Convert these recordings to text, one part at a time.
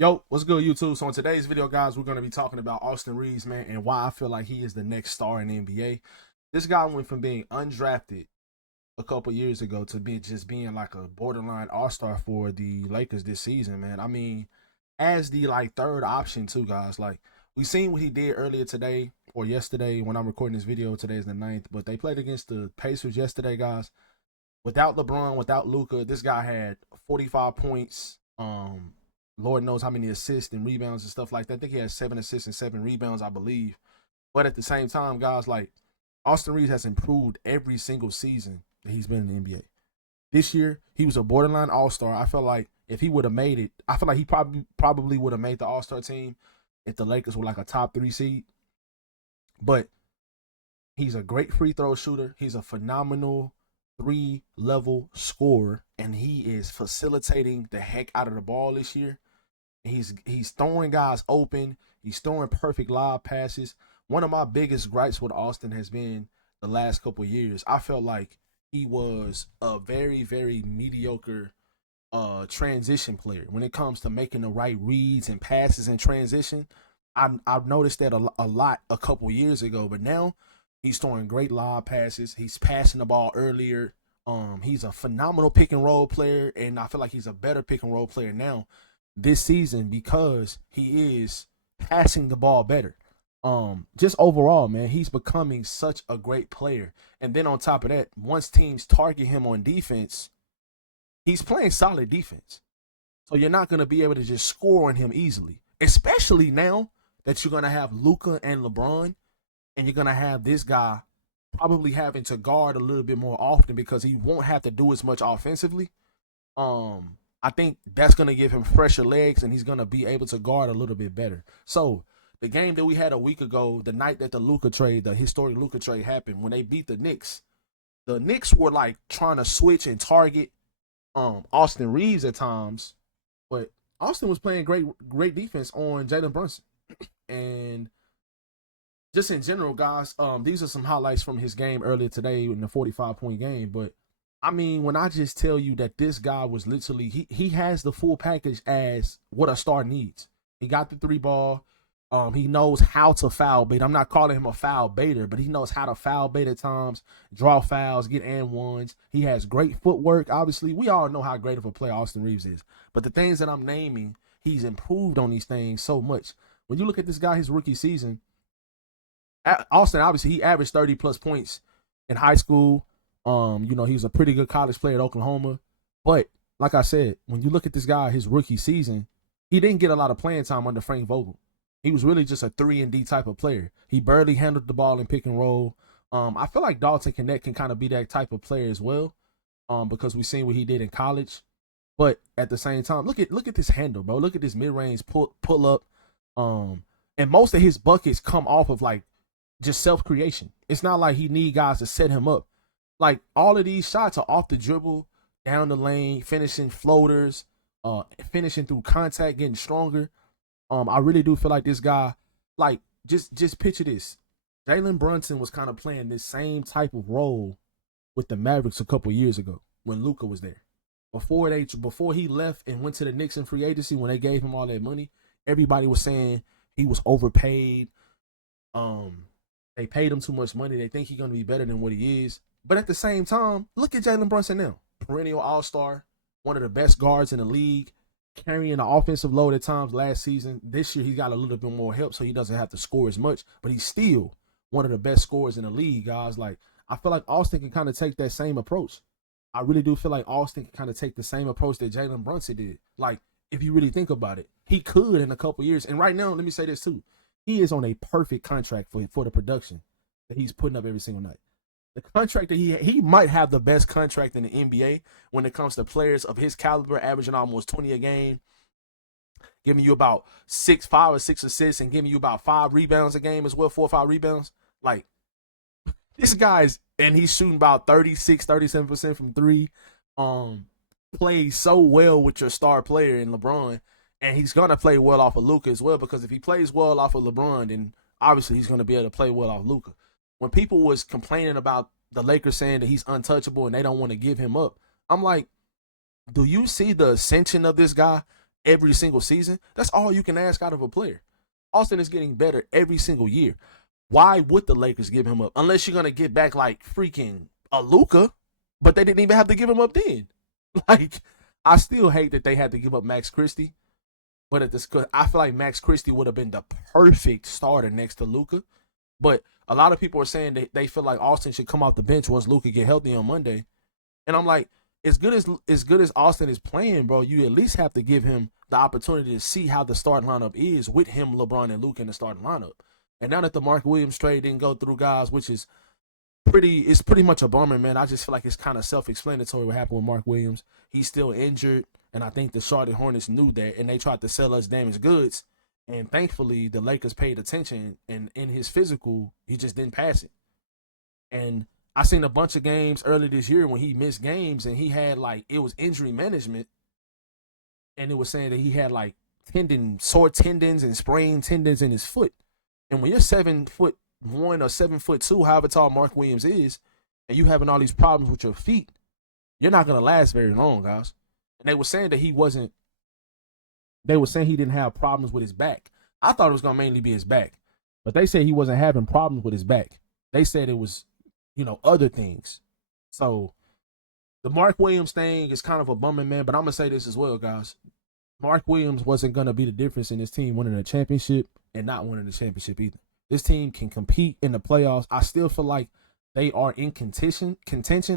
Yo, what's good, YouTube? So in today's video, guys, we're going to be talking about Austin Reaves, man, and why I feel like he is the next star in the NBA. This guy went from being undrafted a couple years ago to be just being like a borderline all-star for the Lakers this season, man. I mean, as the like third option too, guys. Like we seen what he did earlier today or yesterday when I'm recording this video. Today is the 9th, but they played against the Pacers yesterday, guys. Without LeBron, without Luka, this guy had 45 points. Lord knows how many assists and rebounds and stuff like that. I think he has 7 assists and 7 rebounds, I believe. But at the same time, guys, like Austin Reaves has improved every single season that he's been in the NBA. This year, he was a borderline all-star. I felt like if he would have made it, I feel like he probably would have made the all-star team if the Lakers were like a top 3 seed. But he's a great free throw shooter. He's a phenomenal 3-level scorer, and he is facilitating the heck out of the ball this year. He's throwing guys open. He's throwing perfect lob passes. One of my biggest gripes with Austin has been the last couple of years. I felt like he was a very, very mediocre transition player when it comes to making the right reads and passes in transition. I've noticed that a lot a couple years ago, but now he's throwing great lob passes. He's passing the ball earlier. He's a phenomenal pick and roll player, and I feel like he's a better pick and roll player now this season because he is passing the ball better. Just overall, man, he's becoming such a great player. And then on top of that, once teams target him on defense, he's playing solid defense. So you're not going to be able to just score on him easily, especially now that you're going to have Luka and LeBron, and you're going to have this guy probably having to guard a little bit more often because he won't have to do as much offensively. I think that's going to give him fresher legs, and he's going to be able to guard a little bit better. So the game that we had a week ago, the night that the historic Luka trade happened, when they beat the Knicks were like trying to switch and target Austin Reaves at times, but Austin was playing great defense on Jalen Brunson. And just in general, guys, these are some highlights from his game earlier today in the 45-point game. But I mean, when I just tell you that this guy was literally he has the full package as what a star needs. He got the 3 ball. He knows how to foul bait. I'm not calling him a foul baiter, but he knows how to foul bait at times, draw fouls, get and ones. He has great footwork. Obviously, we all know how great of a player Austin Reaves is. But the things that I'm naming, he's improved on these things so much. When you look at this guy, his rookie season, Austin, obviously, he averaged 30 plus points in high school. He was a pretty good college player at Oklahoma. But like I said, when you look at this guy, his rookie season, he didn't get a lot of playing time under Frank Vogel. He was really just a 3-and-D type of player. He barely handled the ball in pick and roll. I feel like Dalton Connect can kind of be that type of player as well, because we've seen what he did in college. But at the same time, look at this handle, bro. Look at this mid-range pull up. And most of his buckets come off of like just self-creation. It's not like he need guys to set him up. Like all of these shots are off the dribble, down the lane, finishing floaters, finishing through contact, getting stronger. I really do feel like this guy, like, just picture this. Jalen Brunson was kind of playing this same type of role with the Mavericks a couple years ago when Luka was there. Before he left and went to the Knicks in free agency, when they gave him all that money, everybody was saying he was overpaid. They paid him too much money. They think he's going to be better than what he is. But at the same time, look at Jalen Brunson now. Perennial all-star, one of the best guards in the league, carrying the offensive load at times last season. This year, he got a little bit more help, so he doesn't have to score as much. But he's still one of the best scorers in the league, guys. Like, I feel like Austin can kind of take that same approach. I really do feel like Austin can kind of take the same approach that Jalen Brunson did. Like, if you really think about it, he could in a couple years. And right now, let me say this too. He is on a perfect contract for the production that he's putting up every single night. The contract that he might have the best contract in the NBA when it comes to players of his caliber, averaging almost 20 a game, giving you about 5 or 6 assists, and giving you about 5 rebounds a game as well, 4 or 5 rebounds. Like, this guy's, and he's shooting about 37% from 3. Plays so well with your star player in LeBron, and he's gonna play well off of Luka as well, because if he plays well off of LeBron, then obviously he's gonna be able to play well off Luka. When people was complaining about the Lakers saying that he's untouchable and they don't want to give him up, I'm like, do you see the ascension of this guy? every single season, that's all you can ask out of a player. Austin is getting better every single year. Why would the Lakers give him up? Unless you're gonna get back like freaking a Luka, but they didn't even have to give him up then. Like, I still hate that they had to give up Max Christie, but at this, I feel like Max Christie would have been the perfect starter next to Luka. But a lot of people are saying that they feel like Austin should come off the bench once Luka get healthy on Monday, and I'm like, as good as Austin is playing, bro, you at least have to give him the opportunity to see how the starting lineup is with him, LeBron, and Luka in the starting lineup. And now that the Mark Williams trade didn't go through, guys, which is pretty much a bummer, man. I just feel like it's kind of self-explanatory what happened with Mark Williams. He's still injured, and I think the Charlotte Hornets knew that, and they tried to sell us damaged goods. And thankfully, the Lakers paid attention, and in his physical, he just didn't pass it. And I seen a bunch of games early this year when he missed games, and he had like, it was injury management, and it was saying that he had like sore tendons and sprained tendons in his foot. And when you're 7'1" or 7'2", however tall Mark Williams is, and you having all these problems with your feet, you're not gonna last very long, guys. And they were saying that he wasn't. They were saying he didn't have problems with his back. I thought it was gonna mainly be his back, but they said he wasn't having problems with his back. They said it was, other things. So the Mark Williams thing is kind of a bummer, man. But I'm gonna say this as well, guys. Mark Williams wasn't gonna be the difference in this team winning a championship and not winning the championship either. This team can compete in the playoffs. I still feel like they are in contention.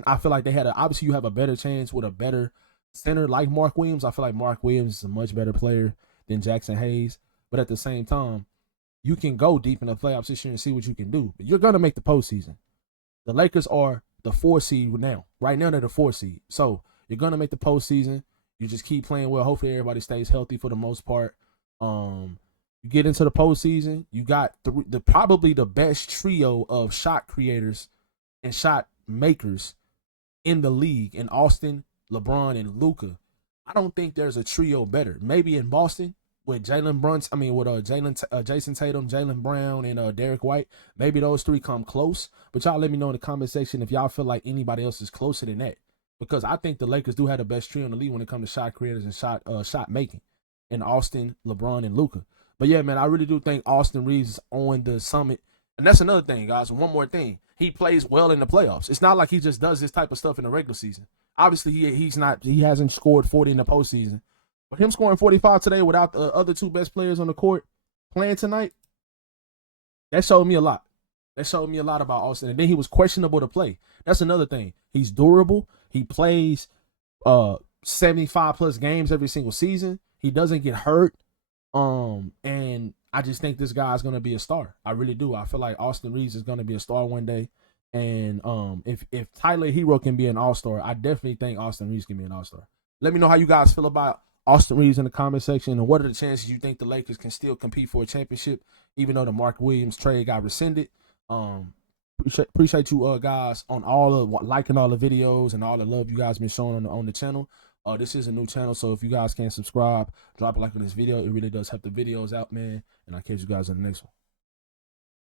I feel like they had obviously you have a better chance with a better center like Mark Williams. I feel like Mark Williams is a much better player than Jackson Hayes. But at the same time, you can go deep in the playoffs this year and see what you can do. But you're gonna make the postseason. The Lakers are the 4 seed now. Right now they're the 4 seed. So you're gonna make the postseason. You just keep playing well. Hopefully everybody stays healthy for the most part. You get into the postseason, you got probably the best trio of shot creators and shot makers in the league in Austin, LeBron, and Luka. I don't think there's a trio better. Maybe in Boston with Jason Tatum, Jaylen Brown, and Derek White. Maybe those three come close. But y'all let me know in the comment section if y'all feel like anybody else is closer than that. Because I think the Lakers do have the best trio in the league when it comes to shot creators and shot making in Austin, LeBron, and Luka. But yeah, man, I really do think Austin Reaves is on the summit. And that's another thing, guys. One more thing. He plays well in the playoffs. It's not like he just does this type of stuff in the regular season. Obviously, he hasn't scored 40 in the postseason. But him scoring 45 today without the other two best players on the court playing tonight, that showed me a lot. That showed me a lot about Austin. And then he was questionable to play. That's another thing. He's durable. He plays 75 plus games every single season. He doesn't get hurt. And I just think this guy's gonna be a star. I really do. I feel like Austin Reaves is gonna be a star one day. And if Tyler Hero can be an all-star, I definitely think Austin Reaves can be an all-star. Let me know how you guys feel about Austin Reaves in the comment section, and what are the chances you think the Lakers can still compete for a championship, even though the Mark Williams trade got rescinded. Appreciate you guys on liking all the videos and all the love you guys been showing on the channel. This is a new channel, so if you guys can subscribe, drop a like on this video. It really does help the videos out, man. And I'll catch you guys in the next one.